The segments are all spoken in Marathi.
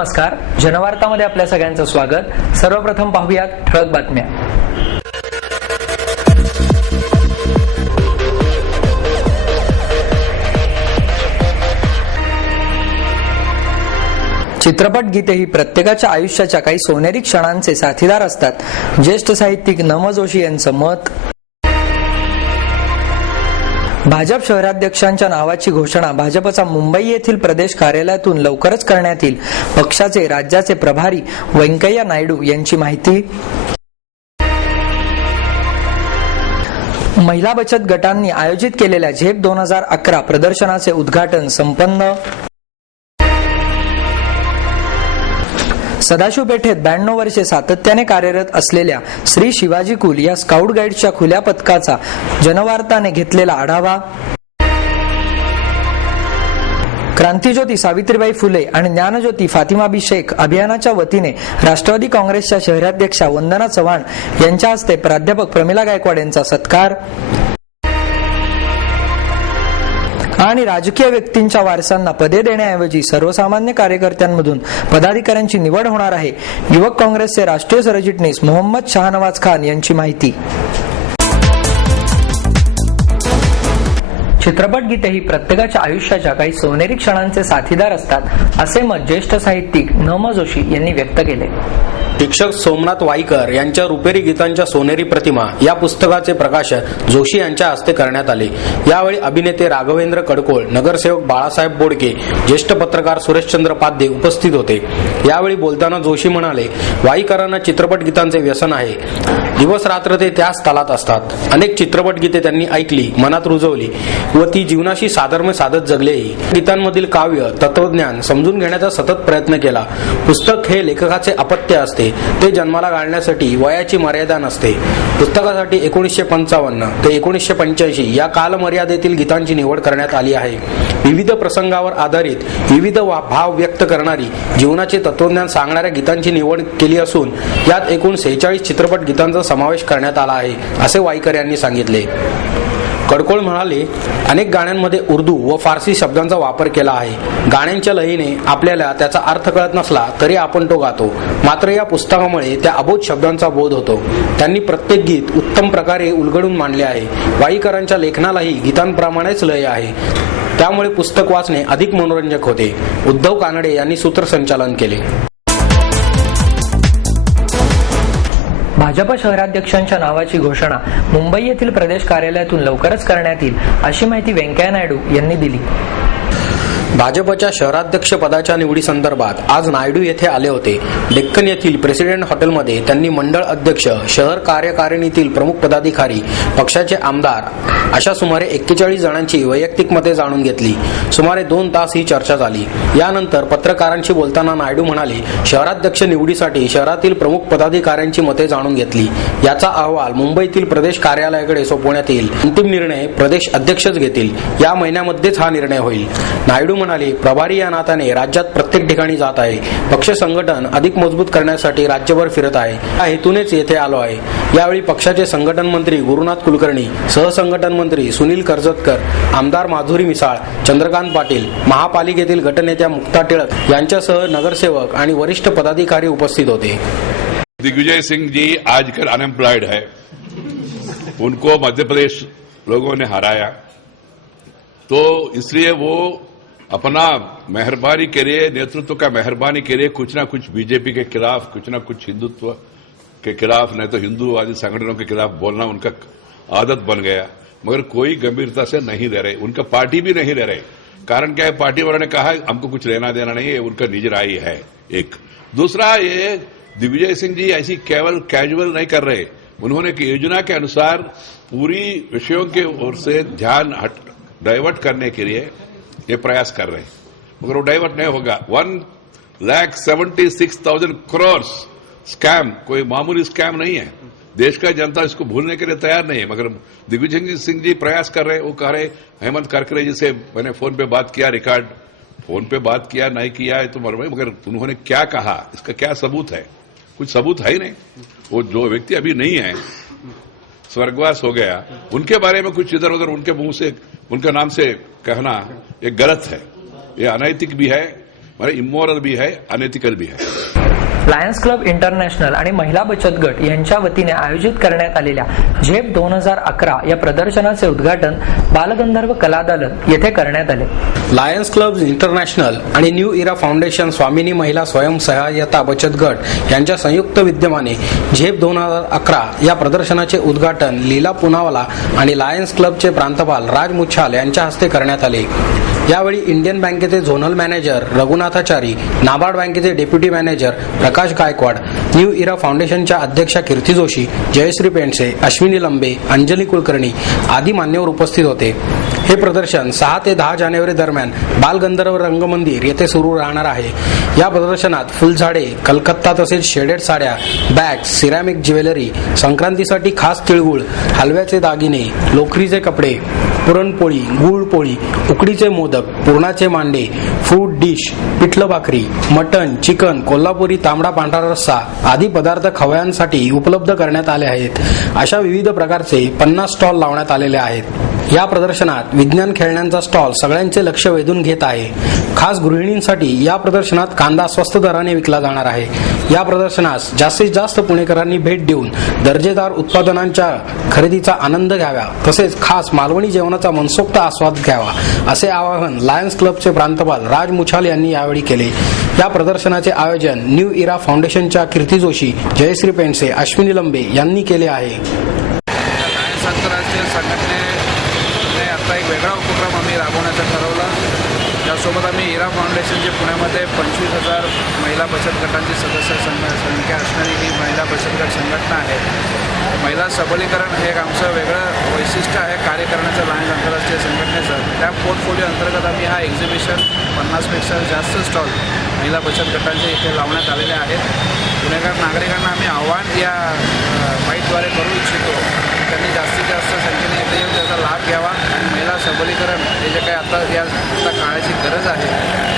नमस्कार, जनवार्तामध्ये आपल्या सगळ्यांचं स्वागत। सर्वप्रथम पाहूयात ठळक बातम्या। चित्रपट गीते ही प्रत्येकाच्या आयुष्याच्या काही सोनेरी क्षणांचे साथीदार असतात। ज्येष्ठ साहित्यिक नम जोशी यांचं मत। भाजप शहराध्यक्षांच्या नावाची घोषणा भाजपचा मुंबई येथील प्रदेश कार्यालयातून लवकरच करण्यात येईल, पक्षाचे राज्याचे प्रभारी व्यंकय्या नायडू यांची माहिती। महिला बचत गटांनी आयोजित केलेल्या झेप 2011 प्रदर्शनाचे उद्घाटन संपन्न। सदाशिव पेठेत 92 वर्षे सातत्याने कार्यरत असलेल्या श्री शिवाजी कुल या स्काउट गाईडच्या खुल्या पथकाचा जनवार्ताने घेतलेला आढावा। क्रांतिज्योती सावित्रीबाई फुले आणि ज्ञानज्योती फातिमाबी शेख अभियानाच्या वतीने राष्ट्रवादी काँग्रेसच्या शहराध्यक्षा वंदना चव्हाण यांच्या हस्ते प्राध्यापक प्रमिला गायकवाड यांचा सत्कार। आणि राजकीय व्यक्तींच्या वारसांना पदे देण्याऐवजी सर्वसामान्य कार्यकर्त्यांमधून पदाधिकाऱ्यांची निवड होणार आहे, युवक काँग्रेसचे राष्ट्रीय सरचिटणीस मोहम्मद शाहनवाज खान यांची माहिती। चित्रपट गीते ही प्रत्येकाच्या आयुष्याच्या काही सोनेरी क्षणांचे साथीदार असतात, असे मत ज्येष्ठ साहित्यिक नम जोशी यांनी व्यक्त केले। शिक्षक सोमनाथ वाईकर यांच्या रुपेरी गीतांच्या सोनेरी प्रतिमा या पुस्तकाचे प्रकाशन जोशी यांच्या हस्ते करण्यात आले। यावेळी अभिनेते राघवेंद्र कडकोळ, नगरसेवक बाळासाहेब बोडके, ज्येष्ठ पत्रकार सुरेशचंद्र पाध्ये उपस्थित होते। यावेळी बोलताना जोशी म्हणाले, वाईकरांना चित्रपट गीतांचे व्यसन आहे। दिवस रात्र ते त्याच तालात असतात। अनेक चित्रपट गीते त्यांनी ऐकली, मनात रुजवली व ती जीवनाशी साधर्म्य साधत जगलेही। गीतांमधील काव्य, तत्वज्ञान समजून घेण्याचा सतत प्रयत्न केला। पुस्तक हे लेखकाचे अपत्य असते, ते जन्माला घालण्यासाठी वयाची मर्यादा नसते। पुस्तकासाठी 1955 ते 1985 या कालमर्यादेतील गीतांची निवड करण्यात आली आहे। विविध प्रसंगावर आधारित विविध भाव व्यक्त करणारी, जीवनाचे तत्वज्ञान सांगणाऱ्या गीतांची निवड केली असून यात एकूण 46 चित्रपट गीतांचा समावेश करण्यात आला आहे, असे वाईकर यांनी सांगितले। कडकोळ म्हणाले, अनेक गाण्यांमध्ये उर्दू व फारसी शब्दांचा वापर केला आहे। गाण्यांच्या लयीने आपल्याला त्याचा अर्थ कळत नसला तरी आपण तो गातो, मात्र या पुस्तकामुळे त्या अबोध शब्दांचा बोध होतो। त्यांनी प्रत्येक गीत उत्तम प्रकारे उलगडून मांडले आहे। वाईकरांच्या लेखनालाही गीतांप्रमाणेच लय आहे, त्यामुळे पुस्तक वाचणे अधिक मनोरंजक होते। उद्धव कानडे यांनी सूत्रसंचालन केले। भाजप शहराध्यक्षांच्या नावाची घोषणा मुंबई येथील प्रदेश कार्यालयातून लवकरच करण्यात येईल, अशी माहिती व्यंकय्या नायडू यांनी दिली। भाजपच्या शहराध्यक्ष पदाच्या निवडीसंदर्भात आज नायडू येथे आले होते। डेक्कन येथील प्रेसिडेंट हॉटेलमध्ये त्यांनी मंडळ अध्यक्ष, शहर कार्यकारिणीतील प्रमुख पदाधिकारी, पक्षाचे आमदार अशा सुमारे 41 जणांची वैयक्तिक मते जाणून घेतली। सुमारे 2 तास ही चर्चा झाली। यानंतर पत्रकारांशी बोलताना नायडू म्हणाले, शहराध्यक्ष निवडीसाठी शहरातील प्रमुख पदाधिकाऱ्यांची मते जाणून घेतली। याचा अहवाल मुंबईतील प्रदेश कार्यालयाकडे सोपवण्यात येईल। अंतिम निर्णय प्रदेश अध्यक्षच घेतील। या महिन्यामध्येच हा निर्णय होईल। नायडू म्हणाले, प्रभारी या नात्याने राज्यात प्रत्येक ठिकाणी जात आहे। पक्ष संघटन अधिक मजबूत करण्यासाठी राज्यभर फिरत आहे। या हेतूनेच येथे आलो आहे। यावेळी पक्षाचे संघटन मंत्री गुरुनाथ कुलकर्णी, सहसंघटन मंत्री सुनील कर्जतकर, आमदार माधुरी मिसाळ, चंद्रकांत पाटील, महापालिकेतील गटनेत्या मुक्ता टिळक यांच्यासह नगरसेवक आणि वरिष्ठ पदाधिकारी उपस्थित होते। दिग्विजय सिंह जी आजकल अनएम्प्लॉयड है, उनको मध्य प्रदेश लोगों ने हराया, तो इसलिए वो अपना मेहरबानी के लिए, नेतृत्व का मेहरबानी के लिए कुछ ना कुछ बीजेपी के खिलाफ, कुछ ना कुछ हिंदुत्व के खिलाफ, नहीं तो हिंदूवादी संगठनों के खिलाफ बोलना उनका आदत बन गया, मगर कोई गंभीरता से नहीं ले रहे। उनका पार्टी भी नहीं ले रहे। कारण क्या है, पार्टी वालों ने कहा हमको कुछ लेना देना नहीं है, उनका निज राय है। एक दूसरा, ये दिग्विजय सिंह जी ऐसी केवल कैजुअल नहीं कर रहे, उन्होंने एक योजना के अनुसार पूरी विषयों के ओर से ध्यान डाइवर्ट करने के लिए ये प्रयास कर रहे हैं, मगर वो डाइवर्ट नहीं होगा। 1,76,000 करोड़ स्कैम कोई मामूली स्कैम नहीं है। देश का जनता इसको भूलने के लिए तैयार नहीं है, मगर दिग्विजय सिंह जी प्रयास कर रहे हैं। वो कह रहे हेमंत करकरे जी से मैंने फोन पे बात किया, रिकॉर्ड फोन पे बात किया, नहीं किया है तो मगर उन्होंने क्या कहा, इसका क्या सबूत है? कुछ सबूत है ही नहीं। वो जो व्यक्ति अभी नहीं है, स्वर्गवास हो गया, उनके बारे में कुछ इधर उधर उनके मुंह से, उनके नाम से कहना ये गलत है, ये अनैतिक भी है, मतलब इमोरल भी है, अनएथिकल भी है। लायन्स क्लब इंटरनॅशनल आणि महिला बचत गट यांच्या वतीने आयोजित करण्यात आलेल्या झेप 2011 या प्रदर्शनाचे उद्घाटन बालगंधर्व कलादालन येथे करण्यात आले. लायन्स क्लब इंटरनॅशनल आणि न्यू इरा फाउंडेशन स्वामिनी महिला स्वयंसहाय्यता बचत गट यांच्या संयुक्त विद्यमाने झेप 2011 या प्रदर्शनाचे उद्घाटन लीला पुनावाला आणि लायन्स क्लबचे प्रांतपाल राज मुच्छाल यांच्या हस्ते करण्यात आले. यावेळी इंडियन बँकेचे झोनल मॅनेजर रघुनाथाचारी, नाबार्ड बँकेचे डेप्युटी मॅनेजर प्रकाश गायकवाड, न्यू इरा फाउंडेशनच्या अध्यक्षा कीर्ती जोशी, जयश्री पेंडसे, अश्विनी लंबे, अंजली कुलकर्णी आदी मान्यवर उपस्थित होते. हे प्रदर्शन 6 ते 10 जानेवारी दरम्यान बालगंधर्व रंगमंदिर येथे सुरू राहणार आहे. या प्रदर्शनात फुलझाडे, कलकत्ता तसेच शेडेड साड्या, बॅग्स, सिरॅमिक ज्वेलरी, संक्रांतीसाठी खास तिळगुळ, हलव्याचे दागिने, लोकरीचे कपडे, पुरणपोळी, गुळपोळी, उकडीचे मोदक, पुरणाचे मांडे, फ्रूट डिश, पिठलं भाकरी, मटण, चिकन, कोल्हापुरी तांबडा पांढरा रस्सा आदी पदार्थ खवय्यांसाठी उपलब्ध करण्यात आले आहेत. अशा विविध प्रकारचे 50 स्टॉल लावण्यात आलेले आहेत. या प्रदर्शनात विज्ञान खेळण्यांचा स्टॉल सगळ्यांचे लक्ष वेधून घेत आहे. खास गृहिणींसाठी या प्रदर्शनात कांदा स्वस्त दराने विकला जाणार आहे. या प्रदर्शनास जास्तीत जास्त पुणेकरांनी भेट देऊन दर्जेदार उत्पादनांच्या खरेदीचा आनंद घ्यावा तसेच खास मालवणी जेवणाचा मनसोक्त आस्वाद घ्यावा असे आवाहन लायन्स क्लबचे प्रांतपाल राज मुछाल यांनी यावेळी केले. या प्रदर्शनाचे आयोजन न्यू इरा फाउंडेशनच्या कीर्ती जोशी, जयश्री पेंडसे, अश्विनी लंबे यांनी केले आहे. लायन्स आंतरराष्ट्रीय संघटनेने आता एक वेगळा उपक्रम आम्ही राबवण्याचा ठरवला. त्यासोबत आम्ही इरा फाउंडेशन जे पुण्यामध्ये 25,000 महिला बचत गटांची सदस्य संख्या असणारी ही महिला बचत गट संघटना आहे. महिला सबलीकरण हे एक आमचं वेगळं वैशिष्ट्य आहे कार्य करण्याचं लायन्स आंतरराष्ट्रीय संघटनेचं. त्या पोर्टफोलिओ अंतर्गत आम्ही हा एक्झिबिशन 50पेक्षा जास्त स्टॉल महिला बचत गटांचे इथे लावण्यात आलेले आहेत. पुणेकर नागरिकांना आम्ही आव्हान या माईकद्वारे करू इच्छितो. त्यांनी जास्तीत जास्त संख्येने इथे येऊन त्याचा लाभ घ्यावा आणि महिला सबलीकरण हे जे काही आता काळाची गरज आहे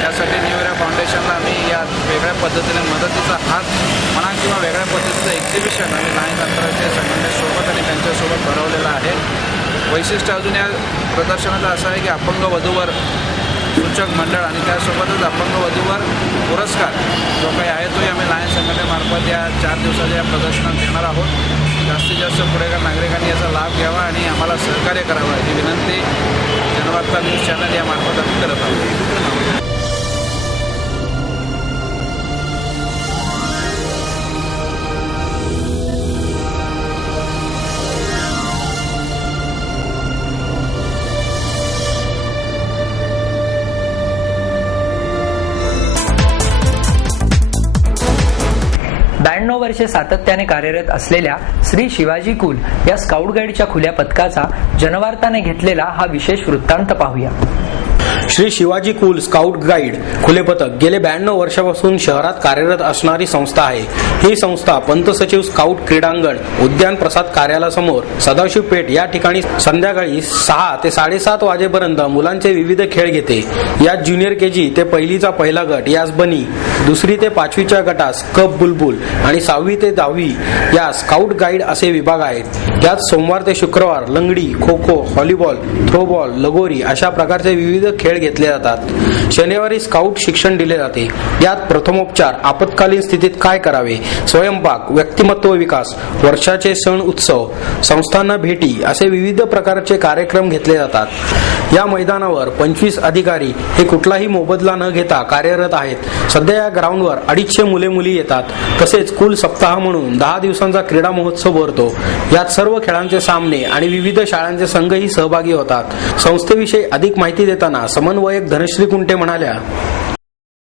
त्यासाठी न्यू इरा फाउंडेशनला आम्ही या वेगळ्या पद्धतीने मदतीचा हात म्हणा किंवा वेगळ्या पद्धतीचं एक्झिबिशन आम्ही लायन्स आंतरराष्ट्रीय संघटनेसोबत आणि त्यांच्यासोबत भरवलेलं आहे. वैशिष्ट्य अजून या प्रदर्शनाचं असं आहे की अपंग वधूवर सूचक मंडळ आणि त्यासोबतच अपंग वधूवर पुरस्कार जो काही आहे तोही आम्ही लायन्स संघटनेमार्फत या 4 दिवसाच्या या प्रदर्शनात देणार आहोत. जास्तीत जास्त पुणेकर नागरिकांनी याचा लाभ घ्यावा आणि आम्हाला सहकार्य करावं ही विनंती जनवार्ता न्यूज चॅनल यामार्फत आम्ही करत आहोत. वर्षे सातत्याने कार्यरत असलेल्या श्री शिवाजी कुल या स्काउट गाईडच्या खुल्या पथकाचा जनवार्ताने घेतलेला हा विशेष वृत्तांत पाहूया. श्री शिवाजी कुल स्काउट गाईड खुले पथक गेले 92 वर्षापासून शहरात कार्यरत असणारी संस्था आहे. ही संस्था पंत सचिव स्काउट क्रीडांगण, उद्यान प्रसाद कार्यालयासमोर, सदाशिव पेठ या ठिकाणी संध्याकाळी 6 ते 7:30 वाजेपर्यंत मुलांचे विविध खेळ घेते. यात ज्युनियर केजी ते पहिलीचा पहिला गट यास बनी, 2री ते 5वीच्या गटास कप बुलबुल आणि 6वी ते 10वी या स्काउट गाईड असे विभाग आहेत. त्यात सोमवार ते शुक्रवार लंगडी, खो खो, व्हॉलीबॉल, थ्रोबॉल, लगोरी अशा प्रकारचे विविध खेळ घेतले जातात. शनिवारी स्काउट शिक्षण दिले जाते. यात प्रथमोपचार, आपत्कालीन स्थितीत काय करावे, स्वयंपाक, व्यक्तिमत्व विकास, वर्षाचे सण उत्सव, संस्थांना भेटी असे विविध प्रकारचे कार्यक्रम घेतले जातात. या मैदानावर 25 अधिकारी हे कुठलाही मोबदला न घेता कार्यरत आहेत. सध्या या ग्राउंडवर 250 मुले मुली येतात. तसेच कुल सप्ताह म्हणून 10 दिवसांचा क्रीडा महोत्सव भरतो. यात सर्व खेळांचे सामने आणि विविध शाळांचे संघही सहभागी होतात. संस्थेविषयी अधिक माहिती देताना समन्वयक धनश्री कुंटे म्हणाल्या,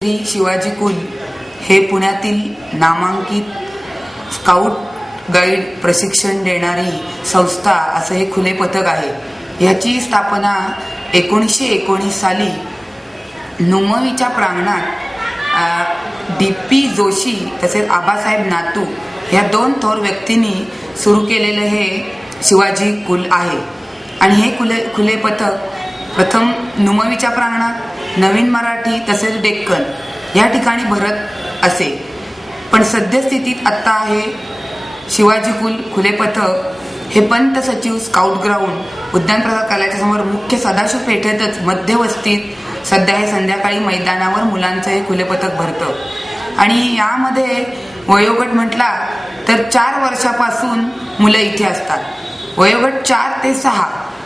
श्री शिवाजी कुल हे पुण्यातील नामांकित स्काउट गाईड प्रशिक्षण देणारी संस्था असं हे खुले पथक आहे. याची स्थापना 1919 साली नुमवीच्या प्रांगणात DP जोशी तसेच आबासाहेब नातू या 2 थोर व्यक्तींनी सुरू केलेले हे शिवाजी कुल आहे. आणि हे खुले पथक प्रथम नुमवीच्या प्रांगणात, नवीन मराठी तसेच डेक्कन या ठिकाणी भरत असे. पण सद्यस्थितीत आता हे शिवाजी कुल खुले पथक हे पंत सचिव स्काउट ग्राउंड, उद्यान प्रसाद कार्यालयाच्या समोर मुख्य सदाशिव पेठेतच मध्यवस्तीत सध्या हे संध्याकाळी मैदानावर मुलांचं हे खुले पथक भरतं आणि यामध्ये वयोगट म्हटला तर 4 वर्षापासून मुलं इथे असतात. वयोगट 4 ते 6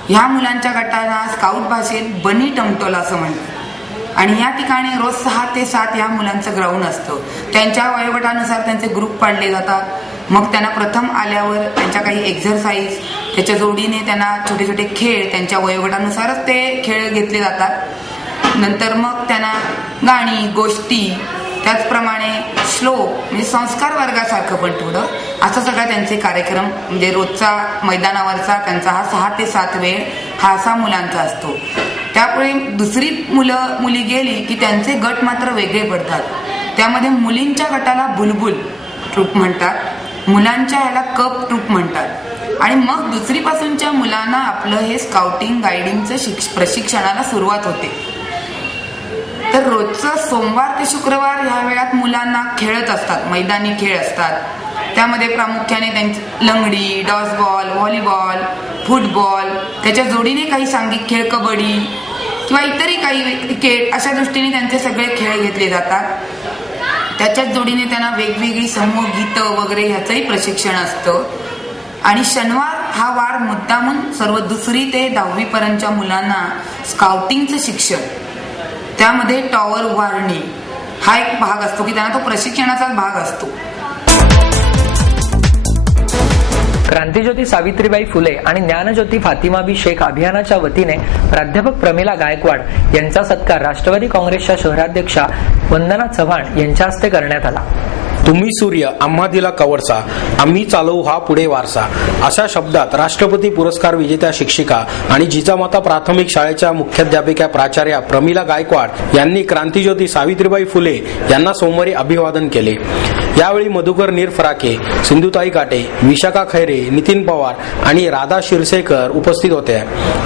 ह्या मुलांच्या गटाला स्काउट भाषेत बनी टमटोल असं म्हणतात आणि या ठिकाणी रोज 6 ते 7 ह्या मुलांचं ग्राउंड असतं. त्यांच्या वयोगटानुसार त्यांचे ग्रुप पाडले जातात. मग त्यांना प्रथम आल्यावर त्यांच्या काही एक्झरसाइज, त्याच्या जोडीने त्यांना छोटे छोटे खेळ त्यांच्या वयोगटानुसारच ते खेळ घेतले जातात. नंतर मग त्यांना गाणी, गोष्टी, त्याचप्रमाणे श्लोक म्हणजे संस्कार वर्गासारखं पण थोडं असं सगळं त्यांचे कार्यक्रम म्हणजे रोजचा मैदानावरचा त्यांचा हा 6 ते 7 वेळ हा असा मुलांचा असतो. त्यापुढे दुसरी मुलं मुली गेली की त्यांचे गट मात्र वेगळे पडतात. त्यामध्ये मुलींच्या गटाला बुलबुल ट्रूप म्हणतात, मुलांच्या ह्याला कप ट्रूप म्हणतात आणि मग दुसरीपासूनच्या मुलांना आपलं हे स्काउटिंग गायडिंगचं प्रशिक्षणाला सुरुवात होते. तर रोजचं सोमवार ते शुक्रवार ह्या वेळात मुलांना खेळत असतात, मैदानी खेळ असतात. त्यामध्ये प्रामुख्याने त्यांची लंगडी, डॉसबॉल, व्हॉलीबॉल, फुटबॉल, त्याच्या जोडीने काही सांघिक खेळ, कबड्डी किंवा इतरही काही क्रिकेट अशा दृष्टीने त्यांचे सगळे खेळ घेतले जातात. त्याच्याच जोडीने त्यांना वेगवेगळी समूह गीतं वगैरे ह्याचंही प्रशिक्षण असतं. आणि शनिवार हा वार मुद्दामून सर्व 2री ते 10वी पर्यंतच्या मुलांना स्काउटिंगचं शिक्षण, त्यामध्ये टॉवर उभारणी हा एक भाग असतो की त्यांना तो प्रशिक्षणाचाच भाग असतो. क्रांतिज्योती सावित्रीबाई फुले आणि ज्ञानज्योती फातिमाबी शेख अभियानाच्या वतीने प्राध्यापक प्रमिला गायकवाड यांचा सत्कार राष्ट्रवादी काँग्रेसच्या शहराध्यक्षा वंदना चव्हाण यांच्या हस्ते करण्यात आला. तुम्ही सूर्य आम्हा दिला कवडसा, आम्ही चालवू हा पुढे वारसा अशा शब्दात राष्ट्रपती पुरस्कार विजेत्या शिक्षिका आणि जिजामाता प्राथमिक शाळेच्या मुख्याध्यापिका प्राचार्या प्रमिला गायकवाड यांनी क्रांतिज्योती सावित्रीबाई फुले यांना सोमवारी अभिवादन केले. यावेळी मधुकर निरफराके, सिंधुताई काटे, विशाखा खैरे, नितीन पवार आणि राधा शिरसेकर उपस्थित होत्या.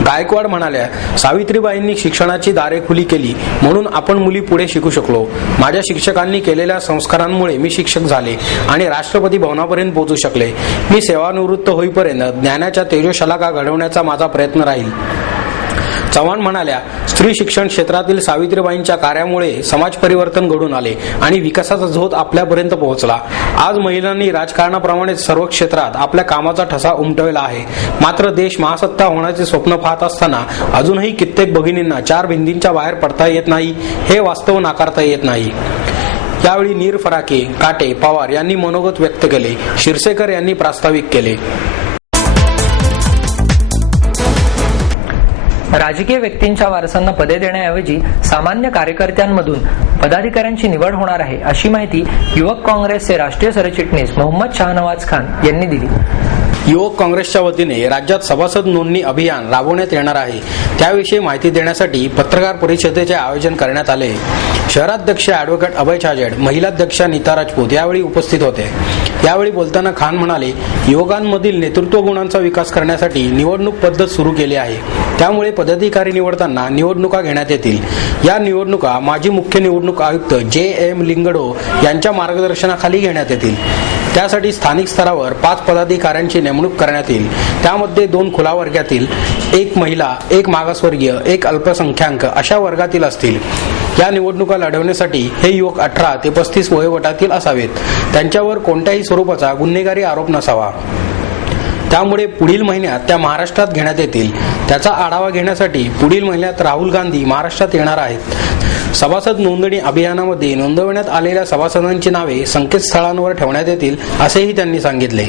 गायकवाड म्हणाल्या, सावित्रीबाईंनी शिक्षणाची दारे खुली केली म्हणून आपण मुली पुढे शिकू शकलो. माझ्या शिक्षकांनी केलेल्या संस्कारांमुळे मी शिक्षक झाले आणि राष्ट्रपती भवनापर्यंत पोहोचू शकले. मी सेवानिवृत्त होईपर्यंत ज्ञानाच्या तेजोशलाका घडवण्याचा माझा प्रयत्न राहील. चव्हाण म्हणाल्या, स्त्री शिक्षण क्षेत्रातील सावित्रीबाईंच्या कार्यामुळे समाज परिवर्तन घडून आले आणि विकासाचा झोत आपल्यापर्यंत पोहोचला. आज महिलांनी राजकारणाप्रमाणेच सर्व क्षेत्रात आपल्या कामाचा ठसा उमटवला आहे. मात्र देश महासत्ता होण्याचे स्वप्न पाहत असताना अजूनही कित्येक भगिनींना 4 भिंतींच्या बाहेर पडता येत नाही, हे वास्तव नाकारता येत नाही. यावेळी नीर फराके, काटे, पवार यांनी मनोगत व्यक्त केले. शिरसेकर यांनी प्रास्ताविक केले. राजकीय व्यक्तींच्या वारसांना पदे देण्याऐवजी सामान्य कार्यकर्त्यांमधून पदाधिकाऱ्यांची निवड होणार आहे, अशी माहिती युवक काँग्रेसचे राष्ट्रीय सरचिटणीस मोहम्मद शाहनवाज खान यांनी दिली. युवक काँग्रेसच्या वतीने राज्यात सभासद नोंदणी अभियान राबवण्यात येणार आहे. त्याविषयी माहिती देण्यासाठी पत्रकार परिषदेचे आयोजन करण्यात आले. शहराध्यक्ष ॲडव्होकेट अभय छाजेड, महिलाध्यक्षा नीता राजपूत यावेळी उपस्थित होते. यावेळी बोलताना खान म्हणाले, युवकांमधील नेतृत्व गुणांचा विकास करण्यासाठी निवडणूक पद्धत सुरू केली आहे. त्यामुळे पदाधिकारी निवडताना निवडणुका घेण्यात येतील. या निवडणुका माजी मुख्य निवडणूक आयुक्त JM लिंगडो यांच्या मार्गदर्शनाखाली घेण्यात येतील. त्यासाठी स्थानिक स्तरावर 5 पदाधिकाऱ्यांची नेमणूक करण्यात येईल. त्यामध्ये 2 खुला वर्गातील, 1 महिला, 1 मागासवर्गीय, 1 अल्पसंख्याक अशा वर्गातील असतील. या निवडणुका लढवण्यासाठी हे युवक 18 ते 35 वयोगटातील असावेत. त्यांच्यावर कोणत्याही स्वरूपाचा गुन्हेगारी आरोप नसावा. त्यामुळे पुढील महिन्यात त्या महाराष्ट्रात घेण्यात येतील. त्याचा आढावा घेण्यासाठी पुढील महिन्यात राहुल गांधी महाराष्ट्रात येणार आहेत. सभासद नोंदणी अभियानामध्ये नोंदवण्यात आलेल्या सभासदांची नावे संकेतस्थळांवर ठेवण्यात येतील, असेही त्यांनी सांगितले.